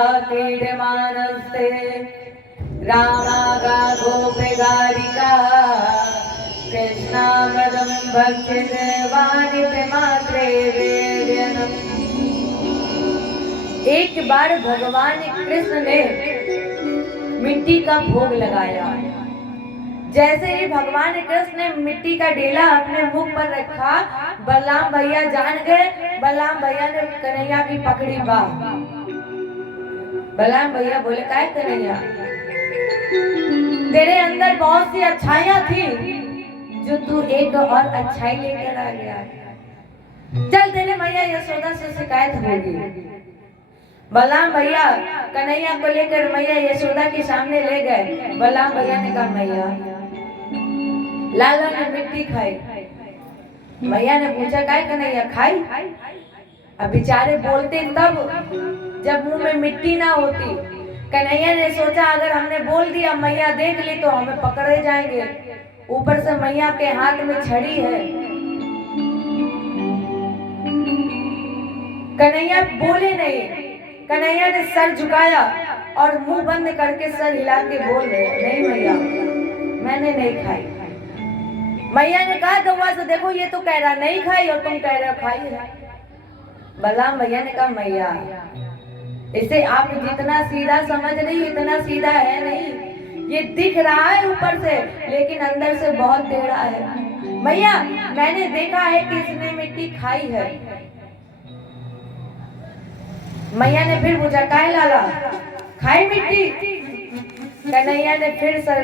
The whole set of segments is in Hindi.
क्रीडमानस्ते रामागा गोपगारिका कृष्णामृतं भक्षिते वाणिज्यमात्रे वेद्यनम्। एक बार भगवान कृष्ण ने मिट्टी का भोग लगाया। जैसे ही भगवान कृष्ण ने मिट्टी का डेला अपने मुख पर रखा, बलराम भैया जान गए। बलराम भैया ने कन्हैया की पकड़ी बाह। बलराम भैया बोले, काय कन्हैया, तेरे अंदर बहुत सी अच्छाइयां थी जो तू एक और अच्छाई लेकर आ गया। चल तेरे मैया यशोदा से शिकायत होगी। बलराम भैया कन्हैया को लेकर मैया यशोदा के सामने ले गए। बलराम भैया ने कहा, मैया लाला ने मिट्टी खाई। मैया ने पूछा, काय कन्हैया खाई? अब बेचारे बोलते तब जब मुंह में मिट्टी ना होती। कन्हैया ने सोचा अगर हमने बोल दिया, मैया देख ली तो हमें पकड़े जाएंगे। ऊपर से मैया के हाथ में छड़ी है। कन्हैया बोले नहीं। कन्हैया ने सर झुकाया और मुंह बंद करके सर हिला के बोल रहे, नहीं मैया मैंने नहीं खाई। मैया ने कहा, गौवा से देखो ये तो कह रहा नहीं खाई और तुम कह रहे हो खाई है। बलराम भैया ने कहा, मैया इसे आप जितना सीधा समझ रही इतना सीधा है नहीं। ये दिख रहा है ऊपर से लेकिन अंदर से बहुत टेढ़ा है। मैया मैंने देखा है कि इसने मिट्टी खाई है। मैया ने फिर पूछा, काय लाला खाई मिट्टी? कन्हैया ने फिर सर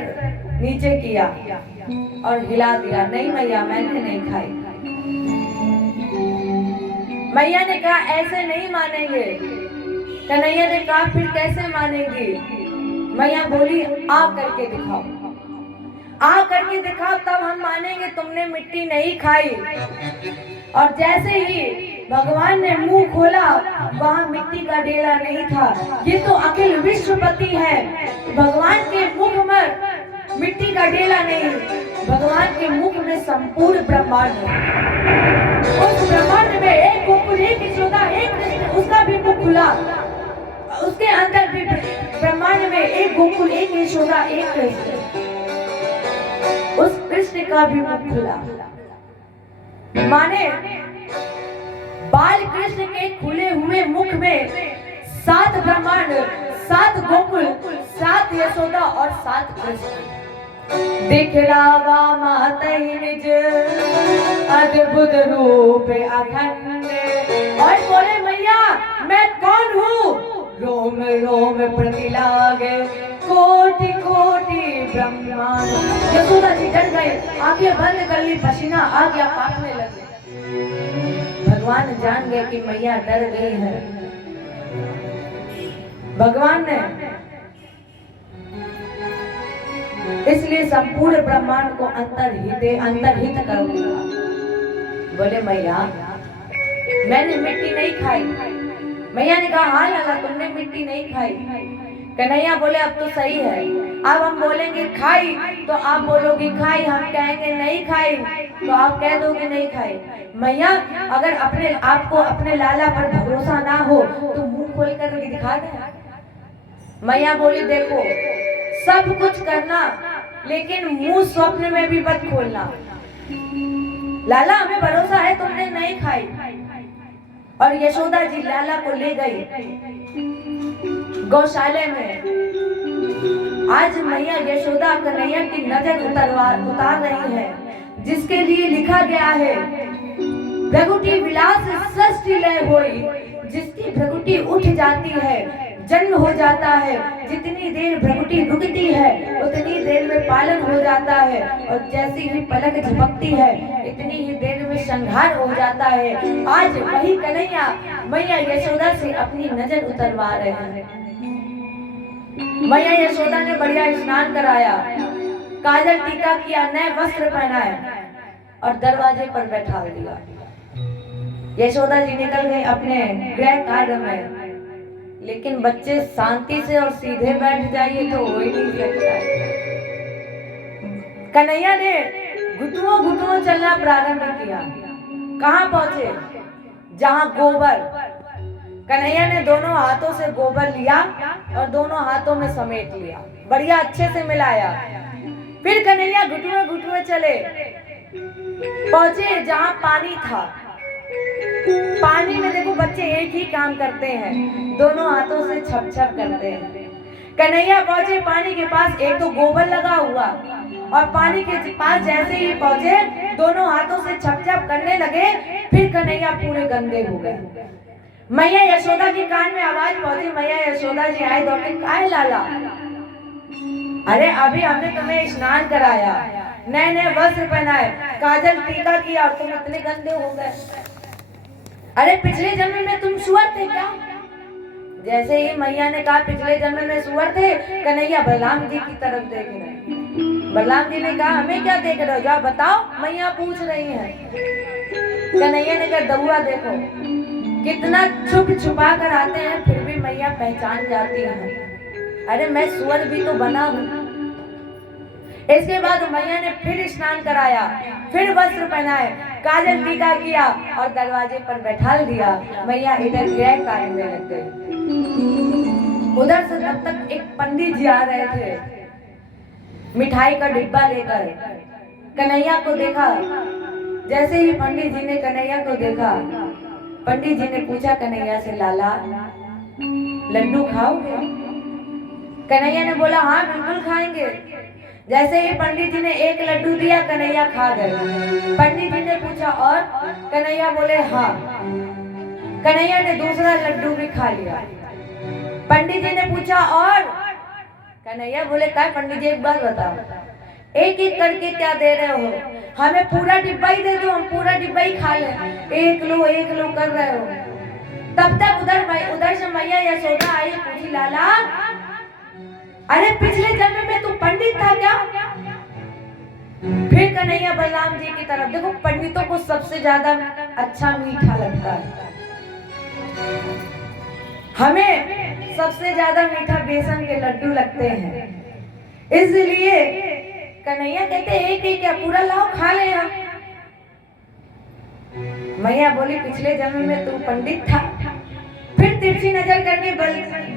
नीचे किया और हिला दिया, नहीं मैया मैंने नहीं खाई। मैया ने कहा, ऐसे नहीं मानेंगे। कन्हैया ने कहा, फिर कैसे मानेंगी? मैया बोली, आ करके दिखाओ, आ करके दिखाओ तब हम मानेंगे तुमने मिट्टी नहीं खाई। और जैसे ही भगवान ने मुंह खोला, वहां मिट्टी का डेला नहीं था। ये तो अखिल विश्वपति है। भगवान के मुख में मिट्टी का डेला नहीं, भगवान के मुख में संपूर्ण ब्रह्मांड है। उस ब्रह्मांड में एक गोकुल, एक यशोदा, एक कृष्ण, उसका भी मुख खुला। उसके अंदर भी ब्रह्मांड में एक गोकुल, एक यशोदा, एक कृष्ण, उस कृष्ण का भी मुख खुला। माने बाल कृष्ण के खुले हुए मुख में 7 ब्रह्मांड, 7 गोकुल, 7 यशोदा और 7 कृष्ण। दिखलावा मातई निज अद्भुत रूप अखंड। और बोले, मैया मैं कौन हूँ? रोम रोम प्रतिलागे कोटि कोटि ब्रह्मांड। यशोदा जी डर गए, आंखें बंद कर ली, पसीना आ गया, कांपने लगे। भगवान जान गए कि मैया डर गई है। भगवान ने इसलिए संपूर्ण ब्रह्मांड को अंतर्हित कर दिया। बोले, मैया मैंने मिट्टी नहीं खाई। मैया ने कहा, हाँ लाला तुमने मिट्टी नहीं खाई। कन्हैया बोले, अब तो सही है। अब हम बोलेंगे खाई तो आप बोलोगी खाई, हम कहेंगे नहीं खाई तो आप कह दोगे नहीं खाई। मैया अगर अपने आपको अपने लाला पर भरोसा ना हो तो मुंह खोल कर दिखा दे। मैया बोली, देखो सब कुछ करना लेकिन मुंह स्वप्न में भी मत खोलना। लाला हमें भरोसा है तुमने नहीं खाई। और यशोदा जी लाला को ले गई गौशाले में। आज मैया यशोदा कन्हैया की नजर उतार रही है, जिसके लिए लिखा गया है, भ्रगुटी विलास सृष्टि लय होई। जिसकी भ्रगुटी उठ जाती है जन्म हो जाता है। जितनी देर भ्रगुटी रुकती है उतनी देर में पालन हो जाता है। और जैसी ही पलक झपकती है इतनी ही देर में संहार हो जाता है। आज वही कन्हैया मैया यशोदा से अपनी नजर उतरवा रहे हैं। मैया यशोदा ने बढ़िया स्नान कराया, काजल टीका किया, नए वस्त्र पहनाए और दरवाजे पर बैठा दिया। यशोदा जी निकल गए अपने गृह कार्य में। लेकिन बच्चे शांति से और सीधे बैठ जाइए तो हो ही नहीं सकता। कन्हैया ने घुटुओं घुटुओं चलना प्रारंभ किया। कहां पहुंचे? जहां गोबर कन्हैया ने दोनों हाथों से गोबर लिया और दोनों हाथों में समेट लिया, बढ़िया अच्छे से मिलाया। फिर कन्हैया घुटुए घुटुए चले, पहुंचे जहां पानी था। पानी में देखो बच्चे एक ही काम करते हैं, दोनों हाथों से छप छप करते हैं। कन्हैया पहुंचे पानी के पास, एक तो गोबर लगा हुआ, और पानी के पास जैसे ही पहुंचे दोनों हाथों से छप छप करने लगे। फिर कन्हैया पूरे गंदे हो गए। मैया यशोदा के कान में आवाज पहुंची, मैया यशोदा जी आए दौड़े, काहे लाला? अरे अभी हमने तुम्हें स्नान कराया, नए नए वस्त्र पहनाए, काजल टीका किया और तुम इतने गंदे हो गए। अरे पिछले जन्म में तुम सुअर थे क्या? जैसे ही मैया ने कहा पिछले जन्म में सुअर थे, कन्हैया बलराम जी की तरफ देख रहे। बलराम जी ने कहा हमें क्या देख रहे हो, जाओ बताओ, मैया पूछ रही हैं। कन्हैया ने कहा दउआ देखो कितना छुप छुपा कर आते हैं, फिर भी मैया पहचान जाती है। अरे मैं सुअर भी तो बना हूँ। इसके बाद मैया ने फिर स्नान कराया, फिर वस्त्र पहनाए, काजल टीका किया और दरवाजे पर बैठा दिया। मैया इधर गए कार्य में लग गए। उधर से तब तक एक पंडित जी आ रहे थे, मिठाई का डिब्बा लेकर। कन्हैया को देखा, जैसे ही पंडित जी ने कन्हैया को देखा, पंडित जी ने पूछा कन्हैया से, लाला लड्डू खाओगे? कन्हैया ने बोला हाँ बिल्कुल खाएंगे। जैसे ही पंडित जी ने एक लड्डू दिया, कन्हैया खा गए। पंडित जी ने पूछा और? कन्हैया बोले हाँ। कन्हैया ने दूसरा लड्डू भी खा लिया। पंडित जी ने पूछा और? कन्हैया बोले क्या पंडित जी एक बात बताओ, एक एक करके क्या दे रहे हो? हमें पूरा डिब्बा ही दे दो, हम पूरा डिब्बा ही खा लें। एक लो कर रहे हो। तब तक उधर से मैया यशोदा आई, पूछी लाला अरे पिछले जन्म में तू पंडित था क्या? फिर कन्हैया बलराम जी की तरफ देखो, पंडितों को सबसे ज्यादा अच्छा मीठा लगता है। हमें सबसे ज्यादा मीठा बेसन के लड्डू लगते हैं, इसलिए कन्हैया कहते एक एक क्या पूरा लाओ खा ले हम। मैया बोली पिछले जन्म में तू पंडित था। फिर तिरछी नजर करके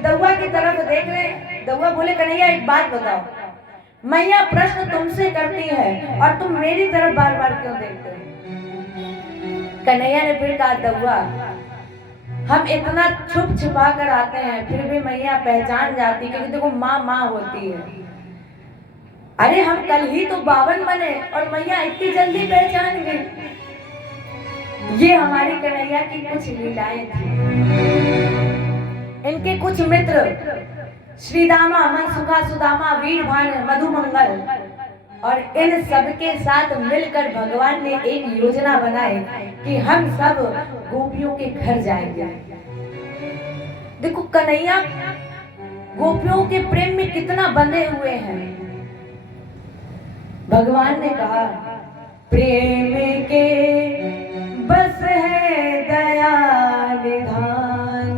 दउआ की तरफ देख रहे। दउआ बोले कन्हैया एक बात बताओ, मैया प्रश्न तुमसे करती है और तुम मेरी तरफ बार बार क्यों देखते हो? कन्हैया ने फिर कहा दउआ हम इतना छुप छुपा कर आते हैं, फिर भी मैया पहचान जाती, क्योंकि देखो माँ माँ होती है। अरे हम कल ही तो 52 बने और मैया इतनी जल्दी पहचान गई। ये हमारी कन्हैया की कुछ लीलाएं थी। इनके कुछ मित्र श्रीदामा, मनसुखा, सुदामा, वीरभान, मधुमंगल, और इन सबके साथ मिलकर भगवान ने एक योजना बनाई कि हम सब गोपियों के घर जाएंगे। देखो कन्हैया गोपियों के प्रेम में कितना बंधे हुए हैं। भगवान ने कहा प्रेम के बस है दया निधान,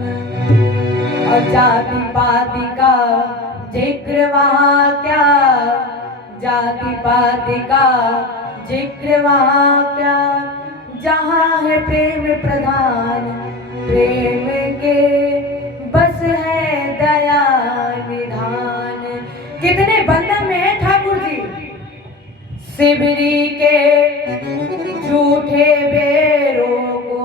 और जाति पाति का जिक्र वहाँ क्या, जाति पाति का जिक्र वहाँ क्या, जहाँ है प्रेम प्रधान, प्रेम के बस है दया निधान। कितने बंधन में है ठाकुर जी। शिवरी के झूठे बेरों को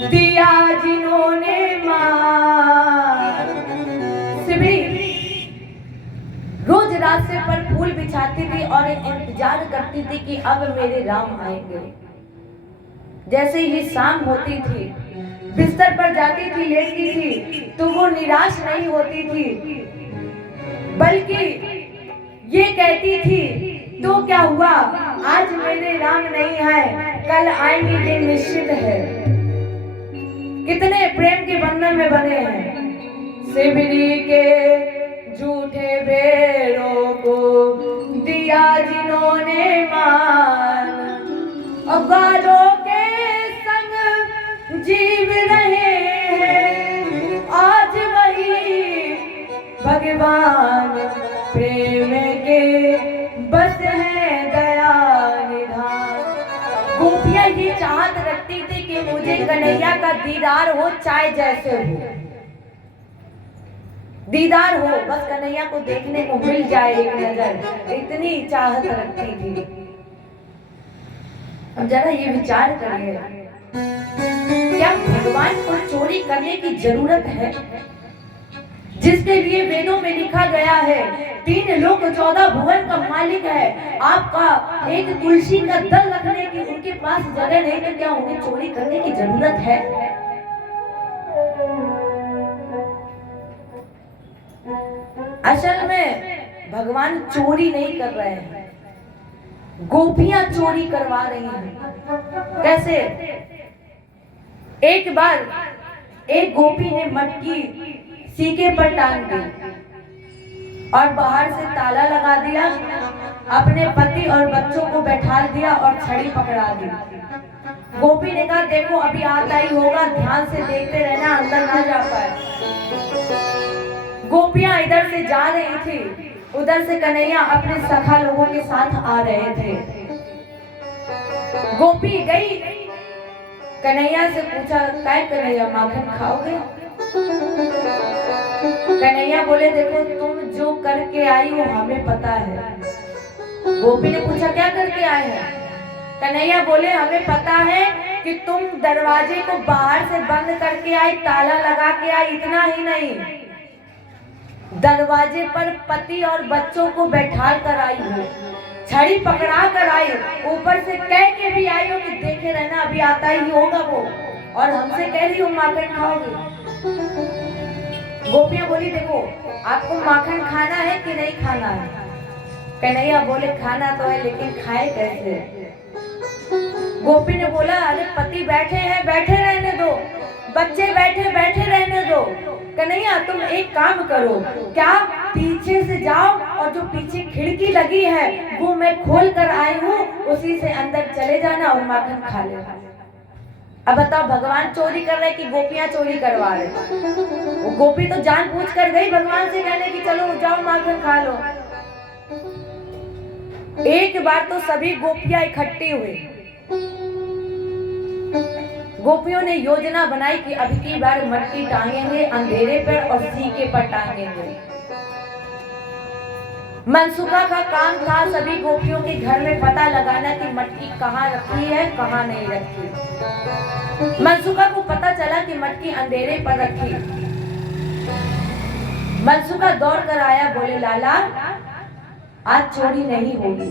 दिया जिन्होंने मार। शिवरी रोज रास्ते पर फूल बिछाती थी और इंतजार करती थी कि अब मेरे राम आएंगे। जैसे ही शाम होती थी, बिस्तर पर जाती थी, लेटती थी, तो वो निराश नहीं होती थी, बल्कि ये कहती थी तो क्या हुआ, आज मेरे राम नहीं है, कल आएंगे ये निश्चित है। कितने प्रेम के बंधन में बने हैं। शिवरी के झूठे बेरों को दिया जिन्होंने मान, और गालों के संग जीव रहे हैं आज वही भगवान। प्रेम के बस है दया निधान। गोपियां ये चाहत रखती थी कि मुझे कन्हैया का दीदार हो चाहे जैसे हो, दीदार हो, बस कन्हैया को देखने को मिल जाए एक नजर, इतनी चाहत रखती थी। अब जरा ये विचार करिए, क्या भगवान को चोरी करने की जरूरत है, जिसके लिए वेदों में लिखा गया है 3 लोक 14 भुवन का मालिक है, आपका एक तुलसी का दल रखने की उनके पास जगह नहीं, तो क्या उन्हें चोरी करने की जरूरत है? असल में भगवान चोरी नहीं कर रहे हैं, गोपियां चोरी करवा रही हैं। कैसे? एक बार एक गोपी ने मटकी सीके पर टांग दी और बाहर से ताला लगा दिया, अपने पति और बच्चों को बैठा दिया और छड़ी पकड़ा दी। गोपी ने कहा देखो अभी आता ही होगा, ध्यान से देखते रहना, अंदर ना जा पाए। गोपियां इधर से जा रही थी, उधर से कन्हैया अपने सखा लोगों के साथ आ रहे थे। गोपी गई, कन्हैया से पूछा काय कन्हैया माखन खाओगे? कन्हैया बोले देखो तुम जो करके आई हो हमें पता है। गोपी ने पूछा क्या करके आए हैं? कन्हैया बोले हमें पता है कि तुम दरवाजे को बाहर से बंद करके आई, ताला लगा के आई, इतना ही नहीं दरवाजे पर पति और बच्चों को बैठा कर आई हो, छड़ी पकड़ा कर आई, ऊपर से कह के भी आई हो कि देखे रहना अभी आता ही होगा वो, और हमसे कह रही हो माखन खाओगे। गोपियां बोली देखो आपको माखन खाना है कि नहीं खाना है? कन्हैया बोले खाना तो है लेकिन खाए कैसे? गोपी ने बोला अरे पति बैठे हैं, बैठे रहने दो, बच्चे बैठे बैठे रहने दो। कन्हैया तुम एक काम करो, क्या पीछे से जाओ और जो पीछे खिड़की लगी है वो मैं खोल कर आई हूँ, उसी से अंदर चले जाना और माखन खा लेना। अब बताओ भगवान चोरी कर रहे कि गोपियां चोरी करवा रहे? वो गोपी तो जानबूझ कर गई भगवान से कहने की चलो जाओ माखन खा लो। एक बार तो सभी गोपियां इकट्ठी हुई, गोपियों ने योजना बनाई कि अब की बार मटकी टांगेंगे अंधेरे पर और सीके पर टांगेंगे। मनसुखा का काम था सभी गोपियों के घर में पता लगाना कि मटकी कहाँ रखी है कहाँ नहीं रखी। मनसुखा को पता चला कि मटकी अंधेरे पर रखी। मनसुखा दौड़ कर आया, बोले लाला आज चोरी नहीं होगी।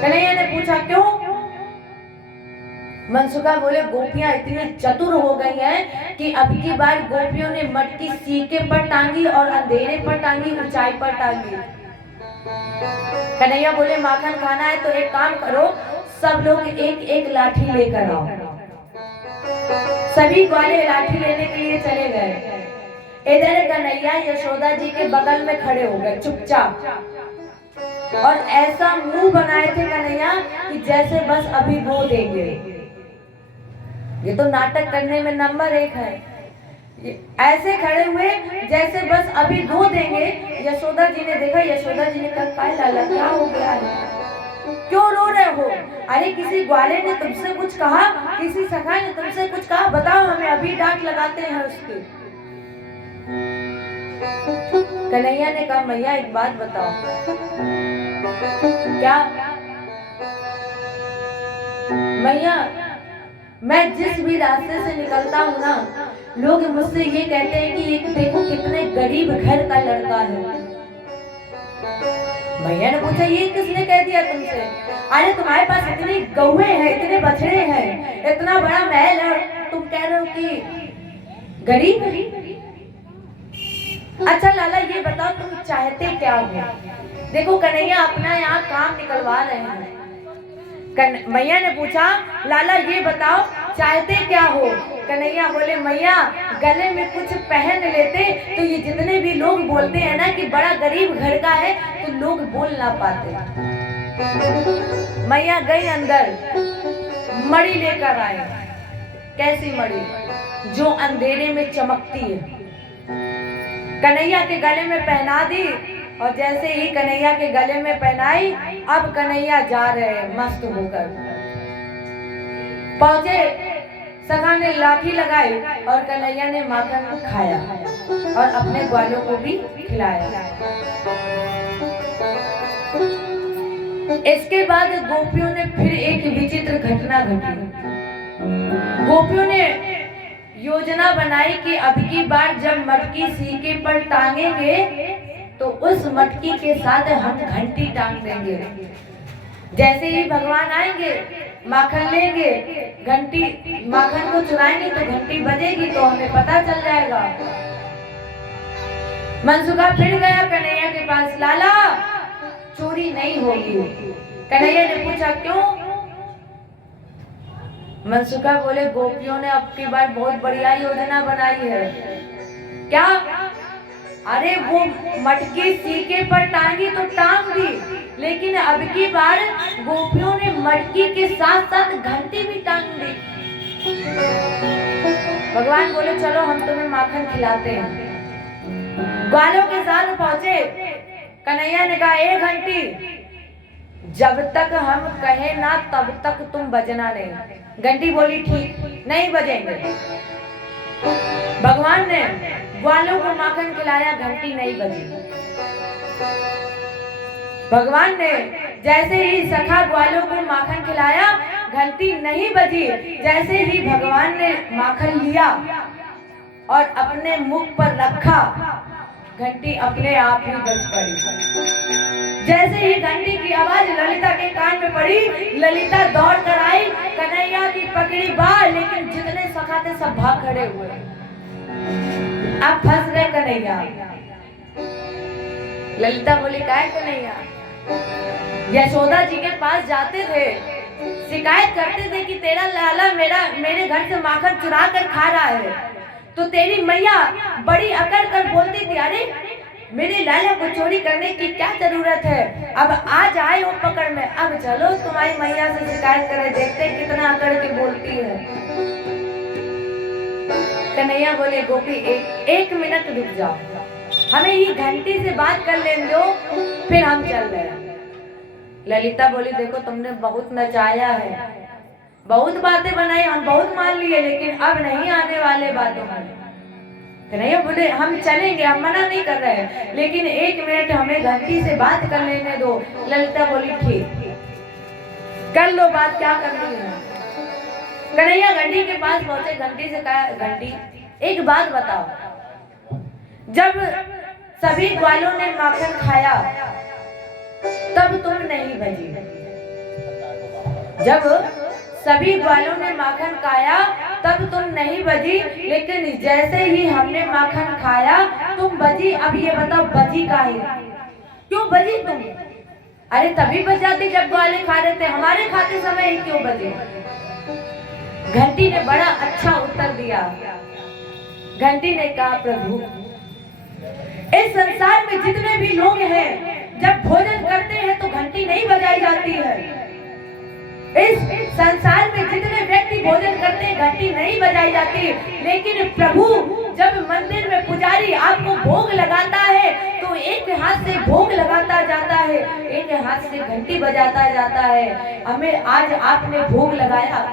कन्हैया ने पूछा क्यों? मनसुखा बोले गोपियां इतनी चतुर हो गई हैं कि अब की बार गोपियों ने मटकी सीके पर टांगी और अंधेरे पर टांगी, ऊंचाई पर टांगी। कन्हैया बोले माखन खाना है तो एक काम करो, सब लोग एक एक लाठी लेकर आओ। सभी ग्वाले लाठी लेने के लिए चले गए। इधर कन्हैया यशोदा जी के बगल में खड़े हो गए चुपचाप, और ऐसा मुंह बनाए थे कन्हैया कि जैसे बस अभी वो देंगे। ये तो नाटक करने में नंबर 1 है। ऐसे खड़े हुए जैसे बस अभी दो देंगे। यशोदा जी ने देखा, यशोदा जी ने कहा लाला क्या हो गया है, क्यों रो रहे हो? अरे किसी ग्वाले ने तुमसे कुछ कहा, किसी सखा ने तुमसे कुछ कहा, बताओ हमें, अभी डांट लगाते हैं उसके। कन्हैया ने कहा मैया एक बात बताओ। क्या? मैया मैं जिस भी रास्ते से निकलता हूँ ना, लोग मुझसे ये कहते हैं कि एक देखो कितने गरीब घर का लड़का है। मैया ने पूछा ये किसने कह दिया तुमसे? अरे तुम्हारे पास इतनी गौए हैं, इतने बछड़े हैं, इतना बड़ा महल है, तुम कह रहे हो कि गरीब? अच्छा लाला ये बताओ तुम चाहते क्या हो? देखो कन्हैया अपना यहाँ काम निकलवा रहे हैं। मैया ने पूछा लाला ये बताओ चाहते क्या हो? कन्हैया बोले मैया गले में कुछ पहन लेते तो ये जितने भी लोग बोलते हैं ना कि बड़ा गरीब घर का है, तो लोग बोल ना पाते। मैया गई अंदर, मणि लेकर आए। कैसी मणि? जो अंधेरे में चमकती है। कन्हैया के गले में पहना दी, और जैसे ही कन्हैया के गले में पहनाई, अब कन्हैया जा रहे हैं मस्त होकर। पहुंचे सखा ने लाठी लगाई और कन्हैया ने माखन खाया और अपने ग्वालों को भी खिलाया। इसके बाद गोपियों ने फिर एक विचित्र घटना घटी। गोपियों ने योजना बनाई कि अब की बार जब मटकी सीके पर टांगेंगे तो उस मटकी के साथ हम घंटी टांग देंगे। जैसे ही भगवान आएंगे, माखन लेंगे, घंटी माखन को चुराएंगे तो घंटी बजेगी तो हमें पता चल जाएगा। मनसुखा फिर गया कन्हैया के पास, लाला चोरी नहीं होगी। कन्हैया ने पूछा क्यों? मनसुखा बोले गोपियों ने अब की बार बहुत बढ़िया योजना बनाई है। क्या? अरे वो मटकी सीके पर टांगी तो टांग दी, लेकिन अब की बार गोपियों ने मटकी के साथ साथ घंटी भी टांग दी। भगवान बोले चलो हम तुम्हें माखन खिलाते हैं। ग्वालों के साथ पहुंचे। कन्हैया ने कहा एक घंटी, जब तक हम कहे ना तब तक तुम बजना नहीं। घंटी बोली ठीक, नहीं बजेंगे। भगवान ने ग्वालों को माखन खिलाया, घंटी नहीं बजी। भगवान ने जैसे ही सखा ग्वालों को माखन खिलाया, घंटी नहीं बजी। जैसे ही भगवान ने माखन लिया और अपने मुख पर रखा, घंटी अपने आप ही बज पड़ी। जैसे ही घंटी की आवाज ललिता के कान में पड़ी, ललिता दौड़ कर आई, कन्हैया की पकड़ी बाह, लेकिन जितने सखा थे सब भाग खड़े हुए। अब फंस गए कन्हैया। ललिता बोली काय कन्हैया? यशोदा जी के पास जाते थे, शिकायत करते थे कि तेरा लाला मेरे घर से माखन चुरा कर खा रहा है, तो तेरी मैया बड़ी अकड़ कर बोलती थी अरे मेरे लाला को चोरी करने की क्या जरूरत है, अब आज आए हो पकड़ में, अब चलो तुम्हारी मैया से शिकायत करें, देखते कितना अकड़ के बोलती है। कन्हैया बोले गोपी एक मिनट रुक जाओ, हमें ही घंटी से बात कर लेने दो, फिर हम चल रहे हैं। ललिता बोली देखो तुमने बहुत नचाया है, बहुत बातें बनाई, हम बहुत मान लिए, लेकिन अब नहीं आने वाले बातों में। कन्हैया बोले हम चलेंगे, हम मना नहीं कर रहे हैं, लेकिन एक मिनट हमें घंटी से बात कर लेने दो। ललिता बोली ठीक, कर लो बात, क्या करनी है। कन्हैया घंटी के पास पहुंचे, घंटी से कहा घंटी एक बात बताओ, जब सभी ग्वालों ने माखन खाया तब तुम नहीं बजी, जब सभी ग्वालों ने माखन खाया तब तुम नहीं बजी, लेकिन जैसे ही हमने माखन खाया तुम बजी। अब ये बताओ बजी काहे? क्यों बजी तुम? अरे तभी बज जाती जब ग्वाले खा रहे थे, हमारे खाते समय ही क्यों बजे? घंटी ने बड़ा अच्छा उत्तर दिया। घंटी ने कहा प्रभु इस संसार में जितने भी लोग हैं, जब भोजन करते हैं तो घंटी नहीं बजाई जाती है। इस संसार में जितने व्यक्ति भोजन करते हैं घंटी नहीं बजाई जाती, लेकिन प्रभु जब मंदिर में पुजारी आपको भोग लगाता है तो एक हाथ से भोग लगाता जाता है, एक हाथ से घंटी बजाता जाता है। हमें आज आपने भोग लगाया,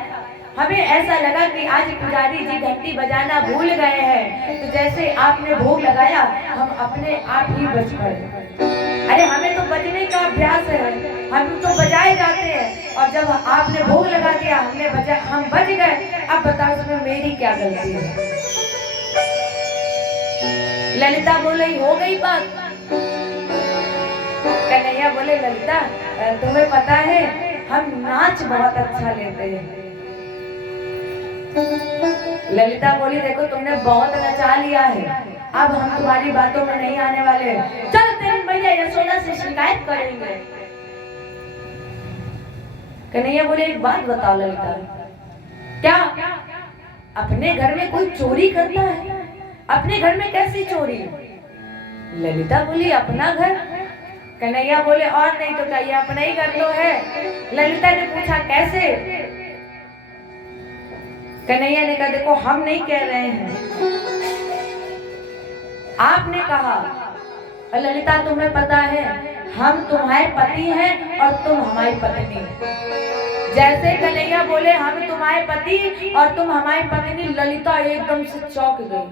हमें ऐसा लगा कि आज पुजारी जी घंटी बजाना भूल गए हैं, तो जैसे आपने भोग लगाया हम अपने आप ही बज पड़े। अरे हमें तो बजने का अभ्यास है, हम तो बजाए जाते हैं, और जब आपने भोग लगा दिया हम बज गए। अब बताओ इसमें मेरी क्या गलती है? ललिता बोले हो गई बात। कन्हैया बोले ललिता तुम्हें पता है हम नाच बहुत अच्छा लेते हैं। ललिता बोली देखो तुमने बहुत नचा लिया है, अब हम तुम्हारी बातों में नहीं आने वाले, चल तेरी मैया यशोदा से शिकायत करेंगे। कन्हैया बोले एक बात बताओ ललिता, क्या अपने घर में कोई चोरी करता है? अपने घर में कैसी चोरी? ललिता बोली अपना घर। कन्हैया बोले और नहीं तो क्या, ये अपना ही घर तो है। ललिता ने पूछा कैसे? कन्हैया ने कहा देखो हम नहीं कह रहे हैं, आपने कहा। और ललिता तुम्हें पता है हम तुम्हारे पति हैं और तुम हमारी पत्नी। जैसे कन्हैया बोले हम तुम्हारे पति और तुम हमारी पत्नी, ललिता एकदम से चौंक गई।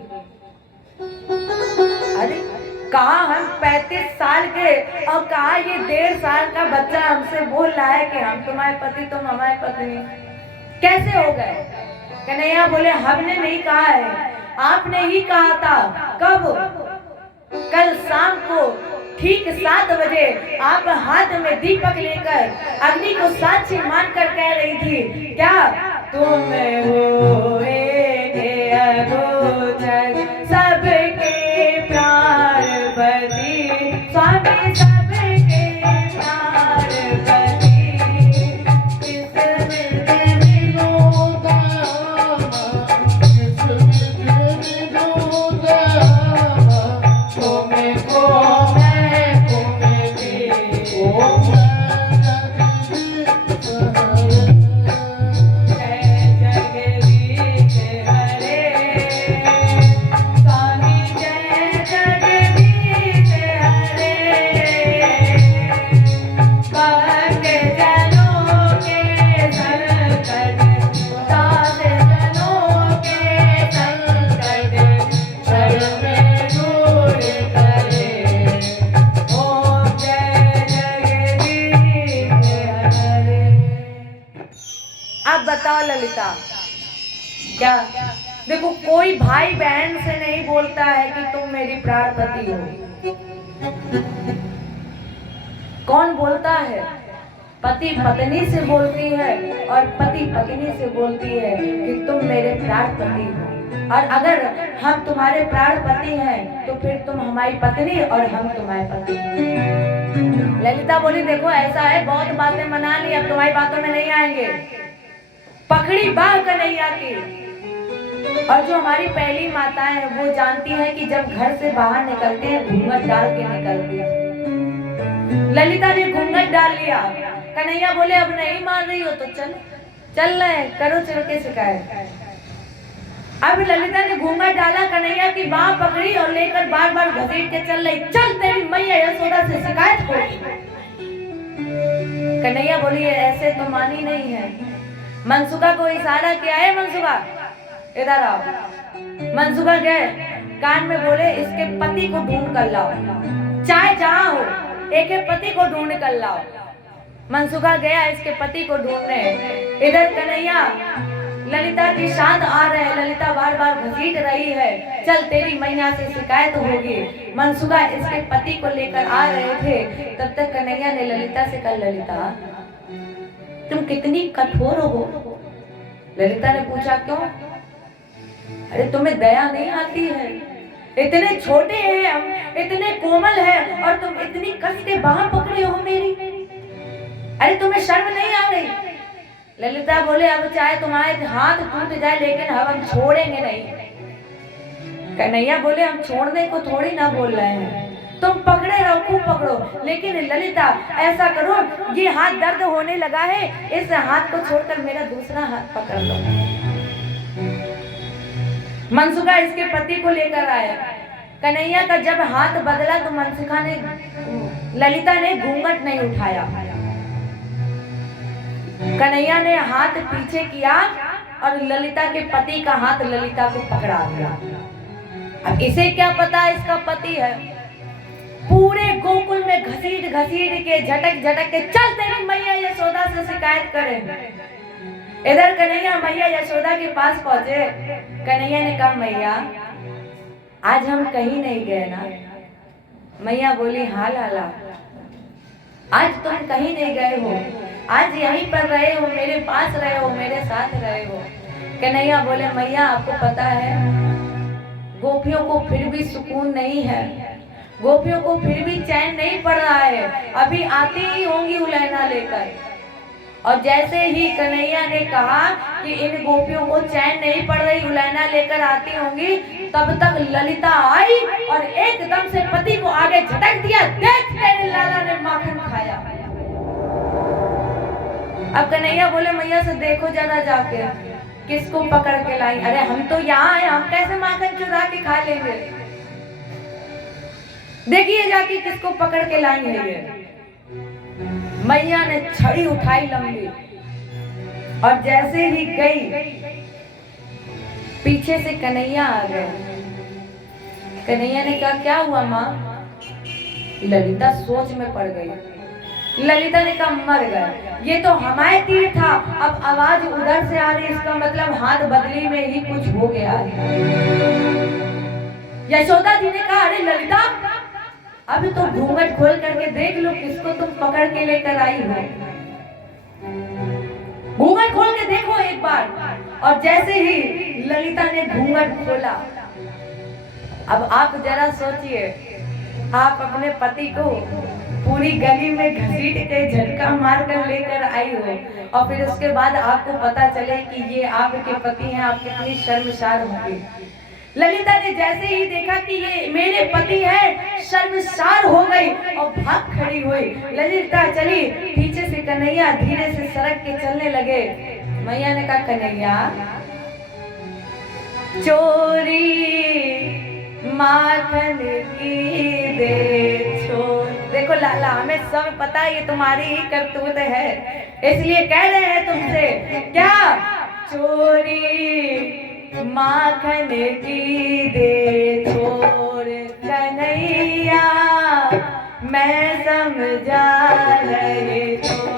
अरे कहा हम 35 साल के और कहा ये 1.5 साल का बच्चा हमसे बोल रहा है कि हम तुम्हारे पति तुम हमारे पत्नी, कैसे हो गए? कन्हैया बोले हमने नहीं कहा है, आपने ही कहा था। कब? कल शाम को ठीक 7 बजे आप हाथ में दीपक लेकर अग्नि को साक्षी मानकर कह रही थी, क्या तुम हो सबके प्राणपति, स्वामी सबके प्राणपति, ललिता क्या? देखो कोई भाई बहन से नहीं बोलता है कि तुम मेरी प्राणपति हो। कौन बोलता है? पति पत्नी से बोलती है और पति पत्नी से बोलती है कि तुम मेरे प्राणपति हो। और अगर हम तुम्हारे प्राणपति हैं तो फिर तुम हमारी पत्नी और हम तुम्हारे पति। ललिता बोली देखो ऐसा है, बहुत बातें मना ली, अब तुम्हारी बातों में नहीं आएंगे। पकड़ी बाह कन्हैया की। और जो हमारी पहली माताएं हैं वो जानती हैं कि जब घर से बाहर निकलते हैं घूंघट डाल के निकलते हैं। ललिता ने घूंघट डाल लिया। कन्हैया बोले अब नहीं मान रही हो तो चल रहे करो, चल के शिकायत। अब ललिता ने घूंघट डाला, कन्हैया की बाह पकड़ी और लेकर बार बार घसीट के चल रही, चल तेरी मैया यशोदा से शिकायत होगी। कन्हैया बोली ऐसे तो मानी नहीं है। मनसुखा को इशारा किया है, मनसुखा इधर आओ। मनसुखा गए, कान में बोले इसके पति को ढूंढ कर लाओ, चाहे जहां हो एक पति को ढूंढ कर लाओ। मनसुखा गया इसके पति को ढूंढने। इधर कन्हैया ललिता के साथ आ रहे हैं, ललिता बार बार घसीट रही है, चल तेरी मैया से शिकायत होगी। मनसुखा इसके पति को लेकर आ रहे थे, तब तक कन्हैया ने ललिता से कहा ललिता तुम कितनी कठोर हो? ललिता ने पूछा क्यों? अरे तुम्हें दया नहीं आती है? इतने छोटे हैं हम, इतने कोमल है और तुम इतनी कस के बाह पकड़े हो मेरी। अरे तुम्हें शर्म नहीं आ रही? ललिता बोले अब चाहे तुम्हारे हाथ टूट जाए लेकिन हम छोड़ेंगे नहीं। कन्हैया बोले हम छोड़ने को थोड़ी ना बोल रहे हैं, तुम पकड़े रहो, खूब पकड़ो। लेकिन ललिता ऐसा करो, ये हाथ दर्द होने लगा है, इस हाथ को छोड़कर मेरा दूसरा हाथ पकड़ लो। मनसुखा इसके पति को लेकर आया। कन्हैया का जब हाथ बदला तो मनसुखा ने ललिता ने घूंघट नहीं उठाया। कन्हैया ने हाथ पीछे किया और ललिता के पति का हाथ ललिता को पकड़ा दिया। अब इसे क्या पता इसका पति है। पूरे गोकुल में घसीट घसीट के झटक झटक के चल तेरी मैया यशोदा से शिकायत करें। इधर कन्हैया मैया यशोदा के पास पहुंचे। कन्हैया ने कहा मैया आज हम कहीं नहीं गए ना? मैया बोली हाँ लाला आज तुम कहीं नहीं गए हो, आज यहीं पर रहे हो, मेरे पास रहे हो, मेरे साथ रहे हो। कन्हैया बोले मैया आपको पता है गोपियों को फिर भी सुकून नहीं है, गोपियों को फिर भी चैन नहीं पड़ रहा है, अभी आती ही होंगी उलैना लेकर। और जैसे ही कन्हैया ने कहा कि इन गोपियों को चैन नहीं पड़ रही, उलैना लेकर आती होंगी, तब तक ललिता आई और एकदम से पति को आगे झटक दिया। देख तेरे लाला ने माखन खाया। अब कन्हैया बोले मैया से देखो जरा जाके किसको पकड़ के लाई। अरे हम तो यहाँ हैं, हम कैसे माखन चुरा के खा लेंगे? देखिए जाके किसको पकड़ के लाई है ये। मैया ने छड़ी उठाई लंबी और जैसे ही गई पीछे से कन्हैया आ गए। कन्हैया ने कहा क्या हुआ माँ? ललिता सोच में पड़ गई। ललिता ने कहा मर गए। ये तो हमारे तीर था, अब आवाज उधर से आ रही, इसका मतलब हाथ बदली में ही कुछ हो गया है। यशोदा जी ने कहा अरे ललिता, अभी तो घूंघट खोल करके देख लो किसको तुम पकड़ के लेकर आई हो। घूंघट खोल के देखो एक बार। और जैसे ही ललिता ने घूंघट खोला, अब आप जरा सोचिए, आप अपने पति को पूरी गली में घसीट के झटका मार कर लेकर आई हो और फिर उसके बाद आपको पता चले कि ये आपके पति हैं, आप कितनी शर्मसार होंगी। ललिता ने जैसे ही देखा कि ये मेरे पति हैं, शर्मसार हो गई और भाग खड़ी हुई। ललिता चली, पीछे से कन्हैया धीरे से सरक के चलने लगे। मैया ने कहा कन्हैया चोरी माखन की दे छोड़। देखो लाला, हमें सब पता है ये तुम्हारी ही करतूत है, इसलिए कह रहे हैं तुमसे, क्या चोरी माखन की दे छोड़ कन्हैया, मैं समझा रही हो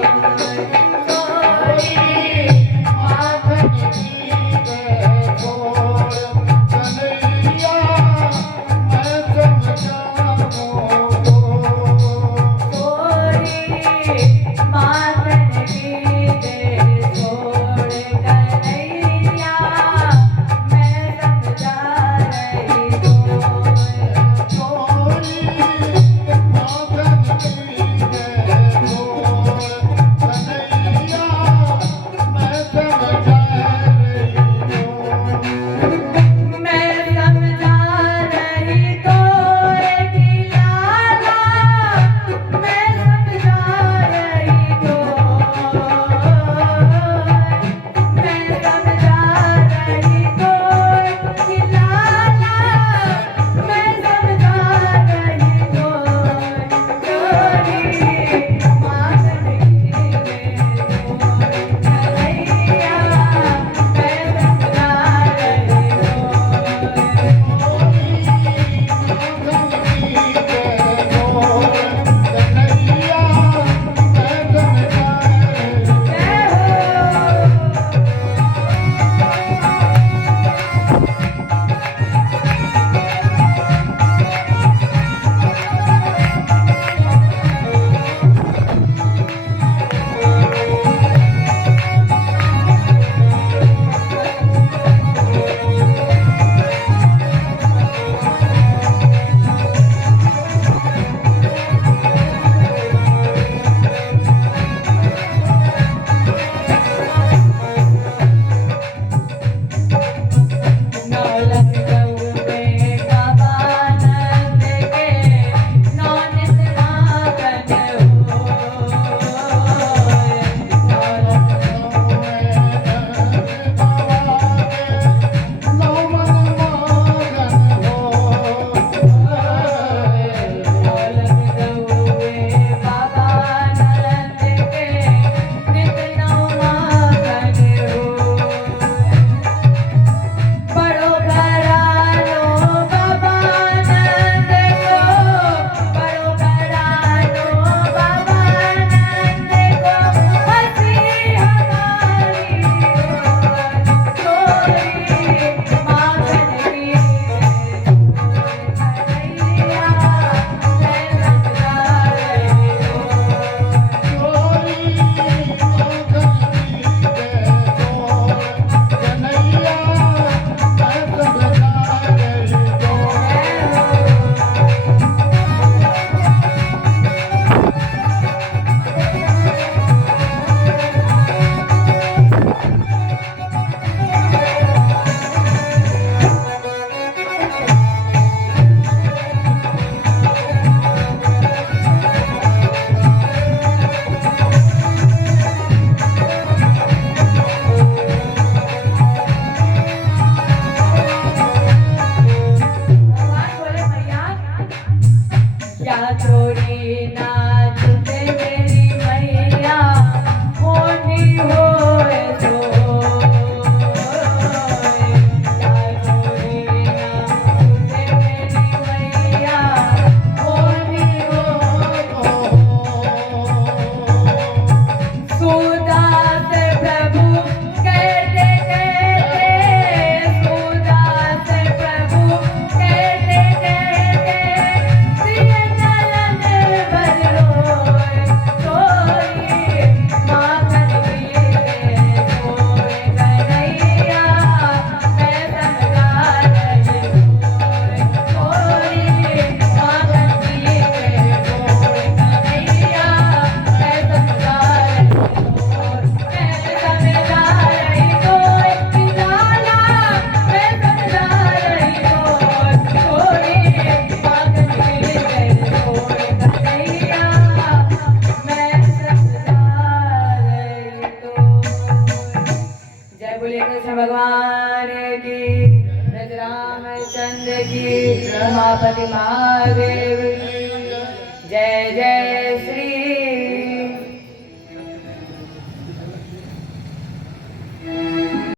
लागे